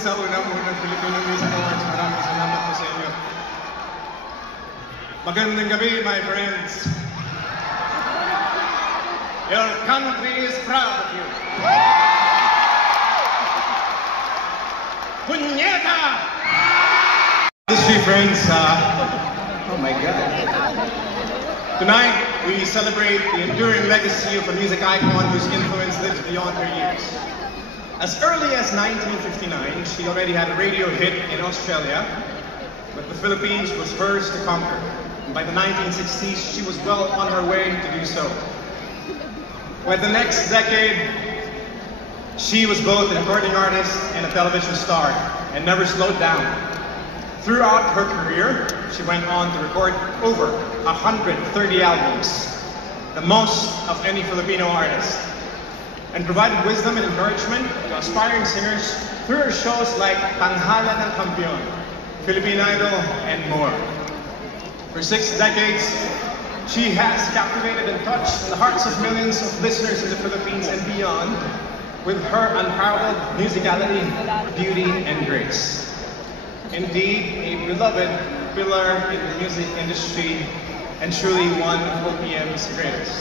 sa unang-unang Filipino Music Awards. Maraming salamat po sa inyo. Magandang gabi, my friends. Your country is proud of you. Punyeta! Industry friends, oh my God. Tonight, we celebrate the enduring legacy of a music icon whose influence lives beyond her years. As early as 1959, she already had a radio hit in Australia, but the Philippines was hers to conquer. And by the 1960s, she was well on her way to do so. By the next decade, she was both a recording artist and a television star, and never slowed down. Throughout her career, she went on to record over 130 albums, the most of any Filipino artist, and provided wisdom and encouragement to aspiring singers through her shows like Tanghala ng Kampiyon, Philippine Idol, and more. For 6 decades, she has captivated and touched the hearts of millions of listeners in the Philippines and beyond with her unparalleled musicality, beauty, and grace. Indeed, a beloved pillar in the music industry and truly one of OPM's greatest.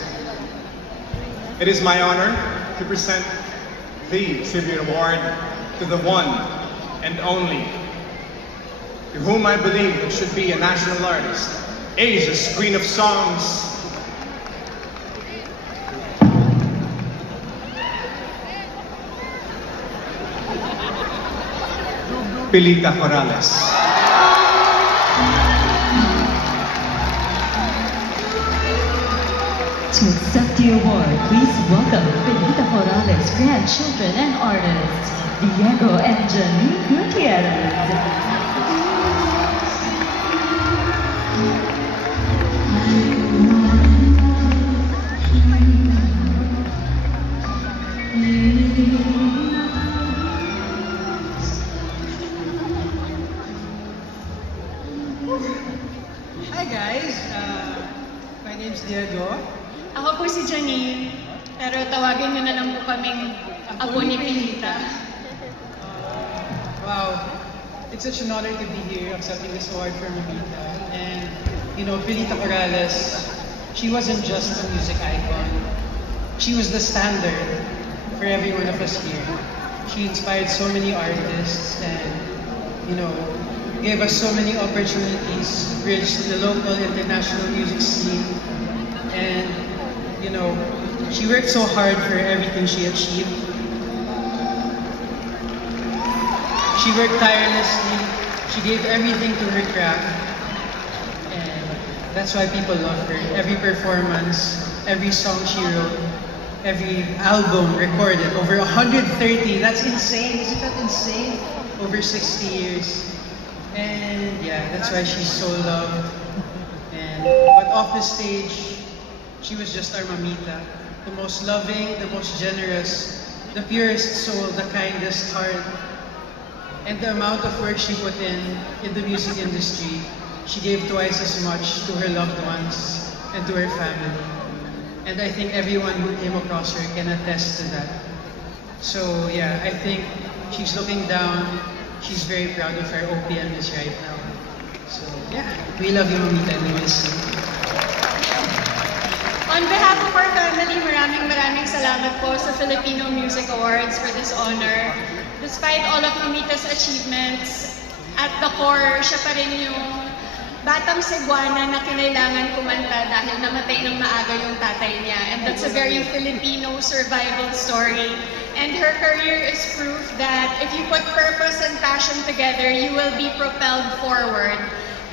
It is my honor to present the Tribute Award to the one and only, to whom I believe should be a national artist, Asia's Queen of Songs, Pilita Corrales. To accept the award, please welcome Pilita Corrales' grandchildren and artists, Diego and Janine Gutierrez. Hi guys, my name's Diego. Ako po si Janine, pero tawagin niyo na lang po kaming Apo ni Pilita. Wow, it's such an honor to be here accepting this award for Mamita. And, you know, Pilita Corrales, she wasn't just a music icon. She was the standard for every one of us here. She inspired so many artists and, you know, gave us so many opportunities, bridged the local international music scene, and you know, she worked so hard for everything she achieved. She worked tirelessly, she gave everything to her craft, and that's why people love her. Every performance, every song she wrote, every album recorded, over 130, that's insane, isn't that insane? Over 60 years. And yeah, that's why she's so loved. But off the stage, she was just our Mamita. The most loving, the most generous, the purest soul, the kindest heart. And the amount of work she put in the music industry, she gave twice as much to her loved ones and to her family. And I think everyone who came across her can attest to that. So yeah, I think she's looking down. She's very proud of her OPM is right now. So yeah, we love you, Mamita, and we miss you. On behalf of our family, maraming salamat po sa Filipino Music Awards for this honor. Despite all of Mamita's achievements, at the core, siya pa rin yung batang Cebuana na kinailangan kumanta dahil namatay ng maaga yung tatay niya. And that's a very Filipino survival story. And her career is proof that if you put purpose and passion together, you will be propelled forward.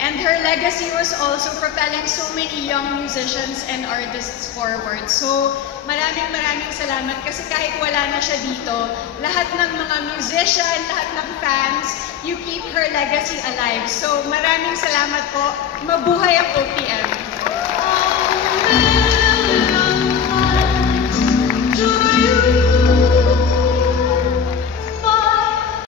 And her legacy was also propelling so many young musicians and artists forward. So, maraming salamat kasi kahit wala na siya dito, lahat ng mga musician, lahat ng fans, you keep her legacy alive. So, maraming salamat po. Mabuhay ang OPM.